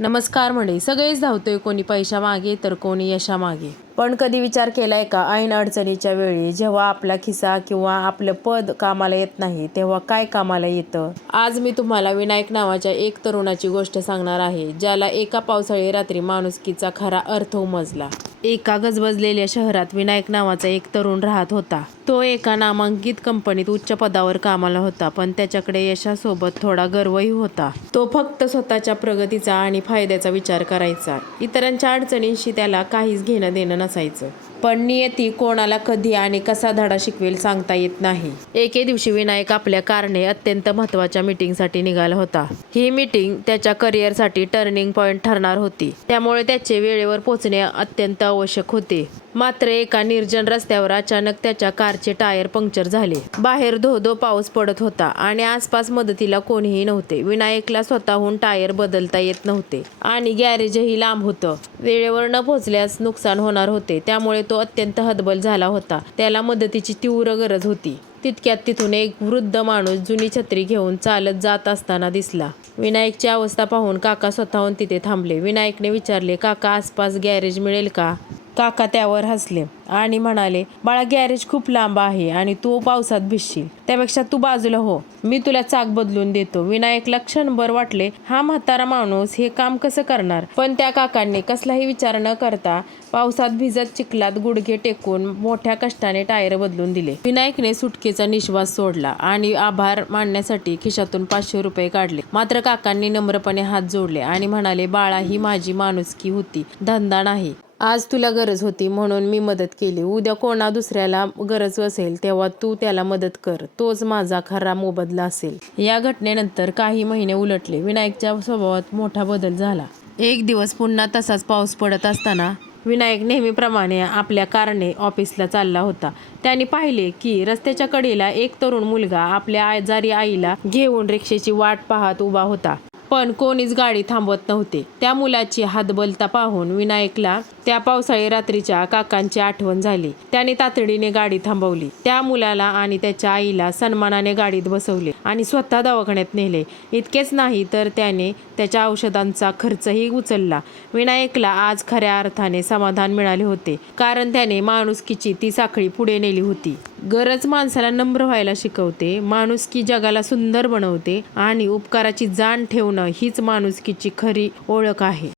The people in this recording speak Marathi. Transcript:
नमस्कार मंडळी. सगळेच धावतोय, कोणी पैशा मागे तर कोणी यशा मागे. पण कधी विचार केलाय का, ऐन अडचणीच्या वेळी जेव्हा आपला खिसा किंवा आपलं पद कामाला येत नाही तेव्हा काय कामाला येतं? आज मी तुम्हाला विनायक नावाच्या एक तरुणाची गोष्ट सांगणार आहे, ज्याला एका पावसाळी रात्री माणुसकीचा खरा अर्थ उमजला. एका गजबजलेल्या शहरात विनायक नावाचा एक तरुण राहत होता. तो एका नामांकित कंपनीत उच्च पदावर कामाला होता, पण त्याच्याकडे यशासोबत थोडा गर्वही होता. तो फक्त स्वतःच्या प्रगतीचा आणि फायद्याचा विचार करायचा. इतरांच्या अडचणींशी त्याला काहीच घेणं देणं नसायचं. पण नियती कोणाला कधी आणि कसा धडा शिकवेल सांगता येत नाही. एके दिवशी विनायक आपल्या कारने अत्यंत महत्त्वाच्या मीटिंगसाठी निघाला होता. ही मीटिंग त्याच्या करिअरसाठी टर्निंग पॉइंट ठरणार होती, त्यामुळे त्याचे वेळेवर पोहोचणे अत्यंत आवश्यक होते. मात्र एका निर्जन रस्त्यावर अचानक त्याच्या कारचे टायर पंक्चर झाले. बाहेर धो-धो पाऊस पडत होता आणि आसपास मदतीला कोणीही नव्हते. विनायकला स्वतःहून टायर बदलता येत नव्हते आणि गॅरेजही लांब होतं. वेळेवर न पोहोचल्यास नुकसान होणार होते, त्यामुळे तो अत्यंत हतबल झाला होता. त्याला मदतीची तीव्र गरज होती. तितक्यात तिथून एक वृद्ध माणूस जुनी छत्री घेऊन चालत जात असताना दिसला. विनायकची अवस्था पाहून काका स्वतःहून तिथे थांबले. विनायकने विचारले, "काका, आसपास गॅरेज मिळेल का?" काका त्यावर हसले आणि म्हणाले, "बाळा, गॅरेज खूप लांब आहे आणि तू पावसात भिजशील. त्यापेक्षा तू बाजूला हो, मी तुला चाक बदलून देतो." विनायकला क्षणभर वाटले, हा म्हातारा माणूस हे काम कसं करणार? पण त्या काकांनी कसलाही विचार न करता पावसात भिजत चिखलात गुडघे टेकून मोठ्या कष्टाने टायर बदलून दिले. विनायकने सुटकेचा निश्वास सोडला आणि आभार मानण्यासाठी खिशातून 500 रुपये काढले. मात्र काकांनी नम्रपणे हात जोडले आणि म्हणाले, "बाळा, ही माझी माणुसकी होती, धंदा नाही. आज तुला गरज होती म्हणून मी मदत केली. उद्या कोणा दुसऱ्याला गरज असेल तेव्हा तू त्याला मदत कर. तोच माझा खरा मोबदला असेल." या घटनेनंतर काही महिने उलटले. विनायकच्या स्वभावात मोठा बदल झाला. एक दिवस पुन्हा तसाच पाऊस पडत असताना विनायक नेहमीप्रमाणे आपल्या कारने ऑफिसला चालला होता. त्याने पाहिले की रस्त्याच्या कडेला एक तरुण मुलगा आपल्या आजारी आईला घेऊन रिक्षेची वाट पाहत उभा होता. पण कोणीच गाडी थांबवत नव्हते. त्या मुलाची हतबलता पाहून विनायकला त्या पावसाळी रात्रीच्या काकांची आठवण झाली. त्याने तातडीने गाडी थांबवली. त्या मुलाला आणि त्याच्या आईला सन्मानाने गाडीत बसवले आणि स्वतः दवाखान्यात नेले. इतकेच नाही तर त्याने त्याच्या औषधांचा खर्चही उचलला. विनायकला आज खऱ्या अर्थाने समाधान मिळाले होते, कारण त्याने माणुसकीची ती साखळी पुढे नेली होती. गरज माणसाला नम्र व्हायला शिकवते, माणुसकी जगाला सुंदर बनवते आणि उपकाराची जाण ठेवणं हीच माणुसकीची खरी ओळख आहे.